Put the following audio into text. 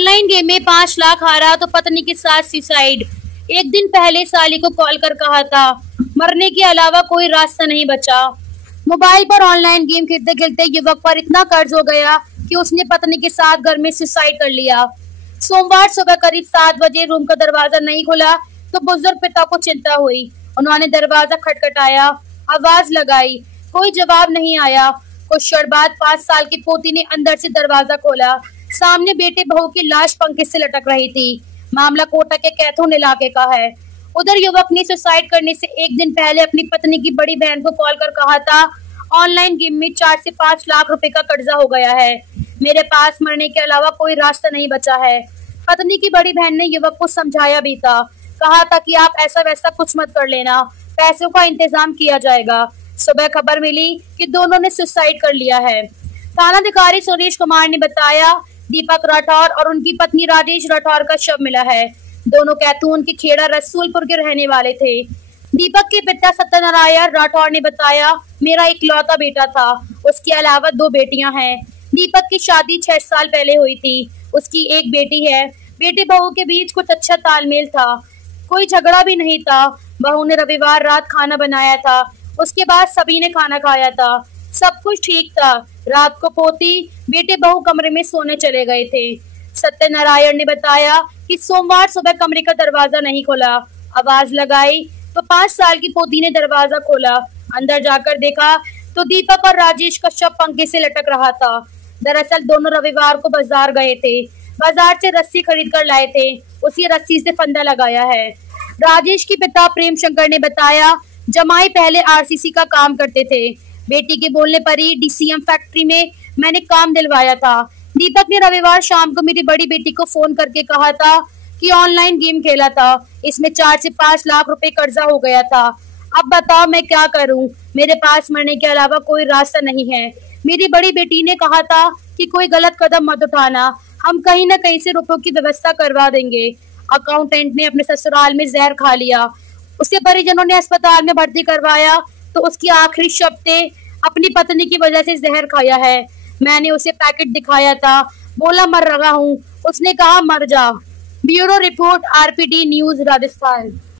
Online game में 5 लाख हारा तो पत्नी के साथ सुसाइड। एक दिन पहले साली को कॉल कर कहा था मरने के अलावा कोई रास्ता नहीं बचा। मोबाइल पर ऑनलाइन गेम खेलते खेलते युवक पर इतना कर्ज हो गया कि उसने पत्नी के साथ घर में सुसाइड कर लिया। सोमवार सुबह करीब 7 बजे रूम का दरवाजा नहीं खुला तो बुजुर्ग पिता को चिंता हुई। उन्होंने दरवाजा खटखटाया, आवाज लगाई, कोई जवाब नहीं आया। कुछ क्षण बाद 5 साल की पोती ने अंदर से दरवाजा खोला। सामने बेटे बहू की लाश पंखे से लटक रही थी। मामला कोटा के कैथून इलाके का है। उधर युवक ने सुसाइड करने से एक दिन पहले अपनी पत्नी की बड़ी बहन को कॉल कर कहा था ऑनलाइन गेम में 4 से 5 लाख रुपए का कर्जा हो गया है, मेरे पास मरने के अलावा कोई रास्ता नहीं बचा है। पत्नी की बड़ी बहन ने युवक को समझाया भी था, कहा था कि आप ऐसा वैसा कुछ मत कर लेना, पैसों का इंतजाम किया जाएगा। सुबह खबर मिली कि दोनों ने सुसाइड कर लिया है। थानाधिकारी सुरेश कुमार ने बताया दीपक राठौर और उनकी पत्नी राजेश राठौर का शव मिला है। दोनों कैथून के खेड़ा रसूलपुर के रहने वाले थे। दीपक के पिता सत्यनारायण राठौर ने बताया मेरा इकलौता बेटा था, उसके अलावा 2 बेटियां हैं। दीपक की शादी 6 साल पहले हुई थी। उसकी एक बेटी है। बेटे बहू के बीच कुछ अच्छा तालमेल था, कोई झगड़ा भी नहीं था। बहू ने रविवार रात खाना बनाया था, उसके बाद सभी ने खाना खाया था, सब कुछ ठीक था। रात को पोती बेटे बहू कमरे में सोने चले गए थे। सत्यनारायण ने बताया कि सोमवार सुबह कमरे का दरवाजा नहीं खोला, आवाज लगाई तो 5 साल की पोती ने दरवाजा खोला। अंदर जाकर देखा तो दीपक और राजेश का शव पंखे से लटक रहा था। दरअसल दोनों रविवार को बाजार गए थे, बाजार से रस्सी खरीद कर लाए थे, उसी रस्सी से फंदा लगाया है। राजेश के पिता प्रेम शंकर ने बताया जमाई पहले आरसीसी का काम करते थे, बेटी के बोलने पर ही डीसीएम फैक्ट्री में मैंने काम दिलवाया था। दीपक ने रविवार शाम को मेरी बड़ी बेटी को फोन करके कहा था कि ऑनलाइन गेम खेला था, इसमें 4 से 5 लाख रुपए कर्जा हो गया था। अब बताओ मैं क्या करूं, मेरे पास मरने के अलावा कोई रास्ता नहीं है। मेरी बड़ी बेटी ने कहा था कि कोई गलत कदम मत उठाना, हम कहीं न कहीं से रुपयों की व्यवस्था करवा देंगे। अकाउंटेंट ने अपने ससुराल में जहर खा लिया, उसे परिजनों ने अस्पताल में भर्ती करवाया तो उसकी आखिरी शब्द अपनी पत्नी की वजह से जहर खाया है। मैंने उसे पैकेट दिखाया था, बोला मर रहा हूँ, उसने कहा मर जा। Bureau report RPD news Rajasthan.